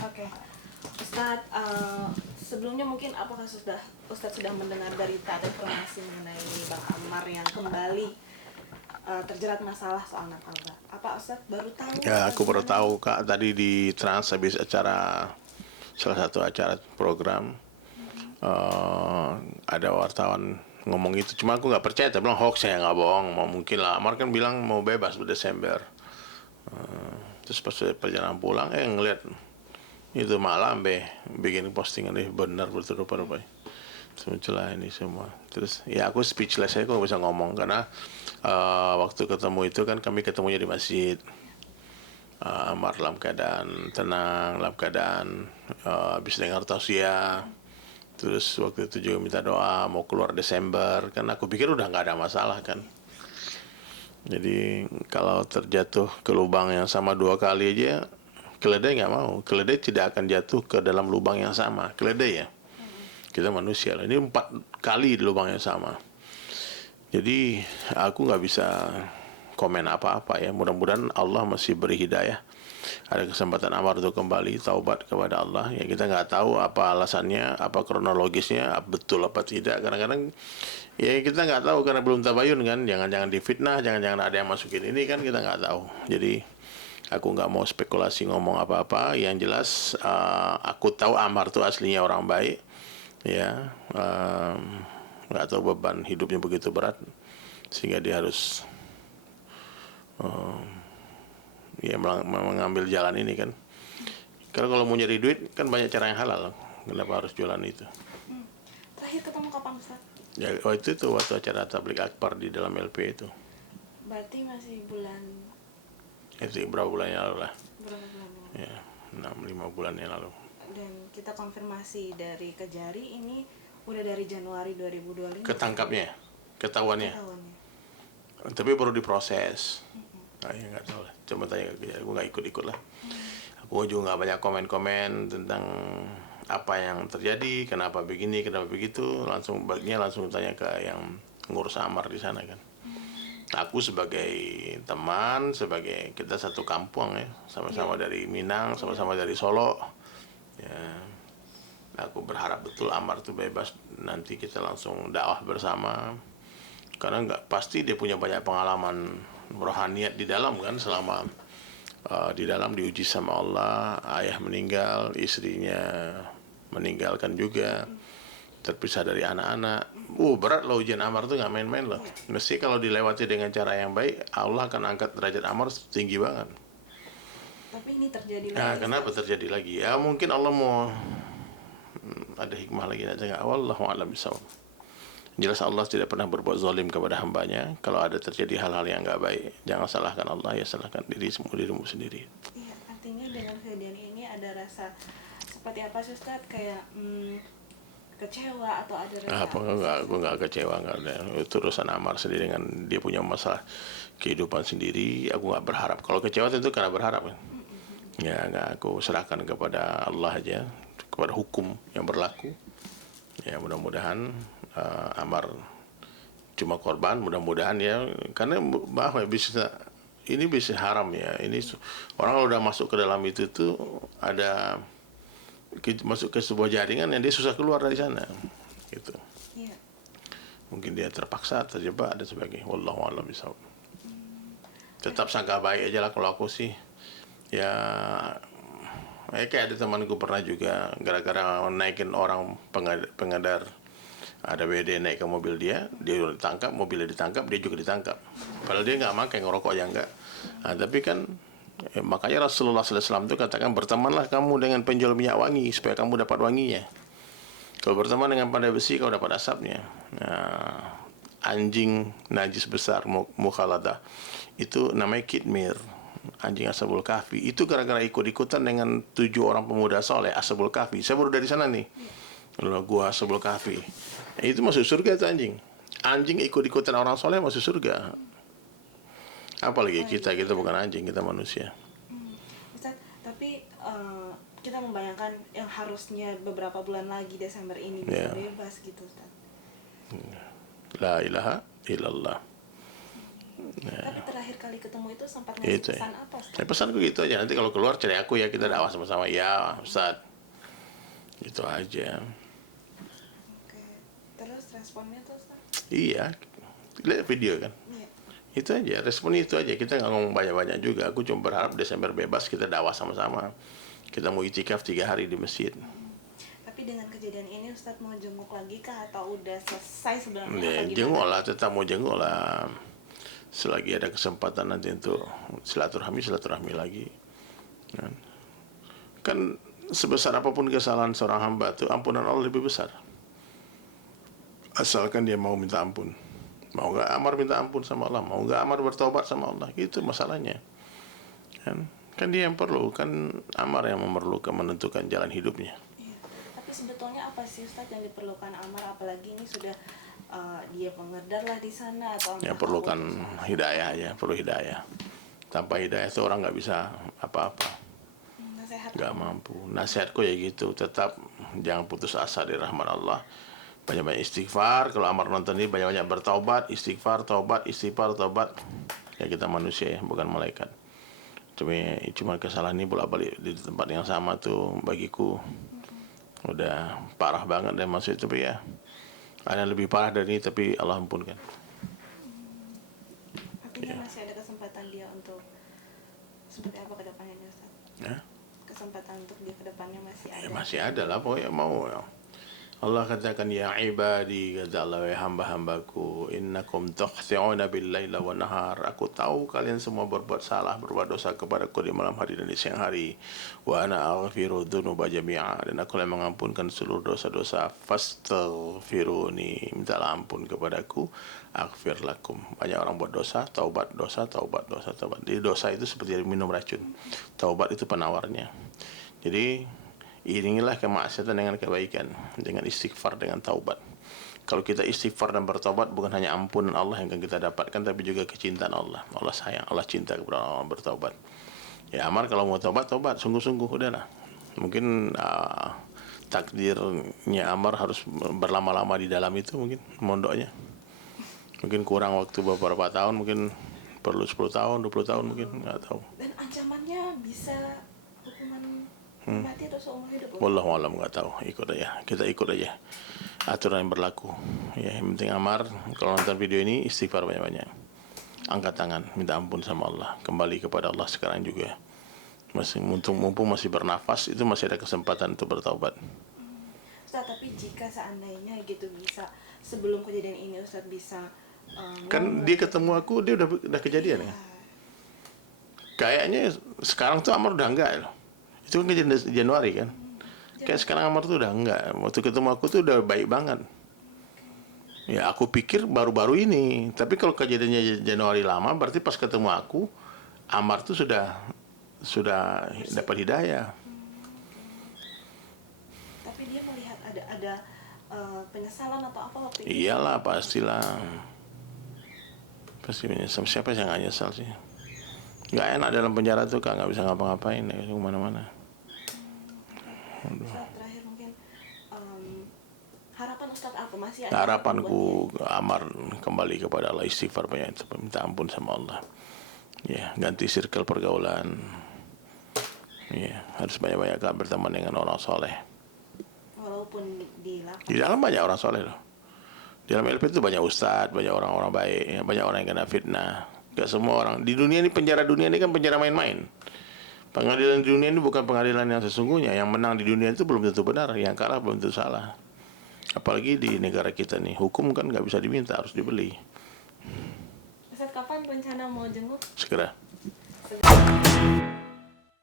Oke, Ustadz, sebelumnya mungkin apakah Ustadz sudah mendengar berita atau informasi mengenai Bang Ammar yang kembali terjerat masalah soal narkoba? Apa Ustadz baru tahu? Ya, Atau aku baru gimana? tahu Kak tadi di Trans habis acara salah satu acara program ada wartawan ngomong itu. Cuma aku nggak percaya, dia bilang hoax ya nggak bohong. Mau mungkin lah. Amar kan bilang mau bebas di Desember. Terus pas perjalanan pulang ngeliat itu malam bikin postingan ini benar betul rupa-rupanya. Muncullah ini semua. Terus ya aku speechless, saya kok bisa ngomong karena waktu ketemu itu kan kami ketemunya di masjid. Amar dalam keadaan tenang, dalam keadaan habis dengar tausiah. Terus waktu itu juga minta doa mau keluar Desember, kan aku pikir udah nggak ada masalah kan. Jadi kalau terjatuh ke lubang yang sama 2 kali aja, keledai nggak mau. Keledai tidak akan jatuh ke dalam lubang yang sama. Keledai ya, kita manusia lah. Ini 4 kali di lubang yang sama. Jadi aku nggak bisa komen apa-apa ya. Mudah-mudahan Allah masih beri hidayah. Ada kesempatan Amar untuk kembali taubat kepada Allah. Ya kita nggak tahu apa alasannya, apa kronologisnya, betul apa tidak. Kadang-kadang ya kita nggak tahu karena belum tabayun kan. Jangan-jangan difitnah, jangan-jangan ada yang masukin ini kan kita nggak tahu. Jadi aku nggak mau spekulasi ngomong apa-apa. Yang jelas aku tahu Amar tuh aslinya orang baik. Ya, nggak tahu beban hidupnya begitu berat sehingga dia harus ya mengambil jalan ini kan. Karena kalau mau nyari duit kan banyak cara yang halal. Kenapa harus jualan itu? Terakhir ketemu kapan Ustadz? Ya, waktu itu waktu acara tablik akbar di dalam LP itu. Berarti masih bulan Itu berapa bulan yang lalu lah? berapa bulan? Ya, 6-5 bulan yang lalu. Dan kita konfirmasi dari Kejari ini udah dari Januari 2025. Ketangkapnya, ketahuannya. Ketahuannya. Tapi perlu diproses. Nah, ya nggak tahu lah. Coba tanya ke dia. Aku nggak ikut-ikut lah. Aku juga nggak banyak komen-komen tentang apa yang terjadi, kenapa begini, kenapa begitu. Langsung baliknya langsung tanya ke yang ngurus Amar di sana kan. Aku sebagai teman, sebagai kita satu kampung ya, sama-sama dari Minang, sama-sama dari Solo. Ya, aku berharap betul Amar tuh bebas. Nanti kita langsung dakwah bersama. Karena nggak pasti dia punya banyak pengalaman rohaniat di dalam kan selama di dalam diuji sama Allah, ayah meninggal, istrinya meninggalkan juga, terpisah dari anak-anak. Berat loh ujian Amar tuh nggak main-main loh. Mesti kalau dilewati dengan cara yang baik, Allah akan angkat derajat Amar tinggi banget. Tapi ini terjadi Nah, lagi. kenapa terjadi lagi? Ya mungkin Allah mau ada hikmah lagi aja nggak. Wallahu a'lam bishawab. Jelas Allah tidak pernah berbuat zalim kepada hambanya. Kalau ada terjadi hal-hal yang nggak baik, jangan salahkan Allah, ya salahkan dirimu sendiri. Iya, artinya dengan kejadian ini ada rasa seperti apa sih Ustadz? Kayak kecewa atau ada rasa Aku nggak kecewa, nggak ada. Itu urusan Amar sendiri dengan dia punya masalah kehidupan sendiri. Aku nggak berharap. Kalau kecewa itu karena berharap kan. Ya nggak, aku serahkan kepada Allah aja, kepada hukum yang berlaku. Ya mudah-mudahan Amar cuma korban, mudah-mudahan ya, karena bahwa bisa ini bisa haram ya. Ini orang kalau udah masuk ke dalam itu tuh ada masuk ke sebuah jaringan yang dia susah keluar dari sana gitu. Iya. Mungkin dia terpaksa, terjebak dan sebagainya. Wallahu a'lam bishawab. Tetap sangka baik aja lah kalau aku sih. Ya kayak ada temanku pernah juga gara-gara naikin orang pengedar ada WD naik ke mobil dia udah ditangkap, mobilnya ditangkap, dia juga ditangkap. Padahal dia nggak makan, ngerokok aja nggak. Nah, tapi kan makanya Rasulullah SAW itu katakan bertemanlah kamu dengan penjual minyak wangi supaya kamu dapat wanginya. Kalau berteman dengan pandai besi kau dapat asapnya. Nah, anjing najis besar mukhaladah itu namanya kitmir, anjing Ashabul Kahfi. Itu gara-gara ikut-ikutan dengan 7 orang pemuda soleh Ashabul Kahfi. Saya baru dari sana nih, gua Ashabul Kahfi. Itu masuk surga tuh anjing. Anjing ikut-ikutan orang soleh masuk surga. Apalagi kita bukan anjing, kita manusia. Ustaz, tapi kita membayangkan yang harusnya beberapa bulan lagi Desember ini bisa bebas gitu Ustaz. La ilaha illallah. Tapi terakhir kali ketemu itu sempat ngasih Itu ya. pesan apa, Ustaz? Pesanku gitu aja. Nanti kalau keluar cari aku ya, kita dakwah sama-sama. Ya, Ustaz. Gitu aja. Oke. Terus responnya tuh, Ustaz? Iya. Lihat video kan. Iya. Itu aja, respon itu aja. Kita nggak ngomong banyak-banyak juga. Aku cuma berharap Desember bebas, kita dakwah sama-sama. Kita mau itikaf 3 hari di masjid. Tapi dengan kejadian ini Ustaz mau jenguk lagi kah atau udah selesai sebenarnya? Ya, Apa gimana? jenguk lah, tetap mau jenguk lah. Selagi ada kesempatan nanti untuk silaturahmi lagi. Kan sebesar apapun kesalahan seorang hamba itu, ampunan Allah lebih besar. Asalkan dia mau minta ampun. Mau nggak Amar minta ampun sama Allah, mau nggak Amar bertobat sama Allah, itu masalahnya. Kan dia yang perlu, kan Amar yang memerlukan menentukan jalan hidupnya. Iya. Tapi sebetulnya apa sih Ustaz yang diperlukan Amar, apalagi ini sudah dia pengedar lah di sana atau Yang entah perlukan apa. hidayah aja, perlu hidayah. Tanpa hidayah itu orang nggak bisa apa-apa, Nasihat nggak apa? mampu. Nasihatku ya gitu, tetap jangan putus asa dari rahmat Allah. Banyak-banyak istighfar. Kalau Amar nonton ini, banyak-banyak bertaubat, istighfar, taubat, istighfar, taubat. Ya kita manusia ya, bukan malaikat. Cuma kesalahan ini bolak-balik di tempat yang sama tuh bagiku udah parah banget dan masuk itu. Tapi ya ada yang lebih parah dari ini, tapi Allah ampunkan. Artinya masih ada kesempatan dia untuk seperti apa ke depannya nih, Ustaz? Ya, Kesempatan untuk dia ke depannya masih ada. masih ada lah pokoknya mau ya. Allah katakan ya ibadi, kata Allah, ya hamba-hambaku, innakum tukhti'una bil-laila wa nahar. Aku tahu kalian semua berbuat salah, berbuat dosa kepadaku di malam hari dan di siang hari. Wa ana aghfiru dzunuba jami'a, dan aku yang mengampunkan seluruh dosa-dosa. Fastaghfiruni, mintalah ampun kepadaku, aghfir lakum. Banyak orang buat dosa, taubat, dosa, taubat, dosa, taubat. Jadi dosa itu seperti minum racun. Taubat itu penawarnya. Jadi iringilah kemaksiatan dengan kebaikan, dengan istighfar, dengan taubat. Kalau kita istighfar dan bertaubat, bukan hanya ampunan Allah yang akan kita dapatkan, tapi juga kecintaan Allah. Allah sayang, Allah cinta kepada orang bertaubat. Ya Amar, kalau mau taubat, sungguh-sungguh, udahlah. Mungkin takdirnya Amar harus berlama-lama di dalam itu, mungkin mondoknya. Mungkin kurang waktu beberapa tahun, mungkin perlu 10 tahun, 20 tahun mungkin, nggak tahu. Dan ancamannya bisa hukuman mati atau seumur hidup, Ustaz? Wallahu alam, nggak tahu. Ikut aja, kita ikut aja aturan yang berlaku. Ya, yang penting Amar kalau nonton video ini istighfar banyak-banyak. Angkat tangan, minta ampun sama Allah, kembali kepada Allah sekarang juga. Mumpung masih bernafas, itu masih ada kesempatan untuk bertaubat. Ustaz, tapi jika seandainya gitu bisa sebelum kejadian ini Ustaz bisa Kan dia ketemu aku, dia udah kejadian kan. Kayaknya sekarang tuh Amar udah enggak loh. Itu kan kejadian Januari kan. Kayak sekarang Amar tuh udah enggak. Waktu ketemu aku tuh udah baik banget. Ya aku pikir baru-baru ini. Tapi kalau kejadiannya Januari lama, berarti pas ketemu aku, Amar tuh sudah dapat hidayah. Tapi dia melihat ada penyesalan atau apa waktu itu? Iyalah, pastilah. Pasti menyesal. Siapa yang nggak nyesal sih? Nggak enak dalam penjara tuh, Kak, nggak bisa ngapa-ngapain, ya kemana-mana. Ustaz, terakhir mungkin harapan Ustaz apa? Masih ada Harapanku Amar kembali kepada Allah, istighfar banyak, minta ampun sama Allah. Ya, ganti circle pergaulan. Ya, harus banyak-banyak berteman dengan orang soleh. walaupun di lapas? Di dalam banyak orang soleh loh. Di dalam LP itu banyak ustadz, banyak orang-orang baik, ya, banyak orang yang kena fitnah. Gak semua orang di dunia ini, penjara dunia ini kan penjara main-main. Pengadilan di dunia ini bukan pengadilan yang sesungguhnya. Yang menang di dunia itu belum tentu benar, yang kalah belum tentu salah. Apalagi di negara kita nih, hukum kan nggak bisa diminta, harus dibeli. Ustaz, kapan rencana mau jenguk? Segera.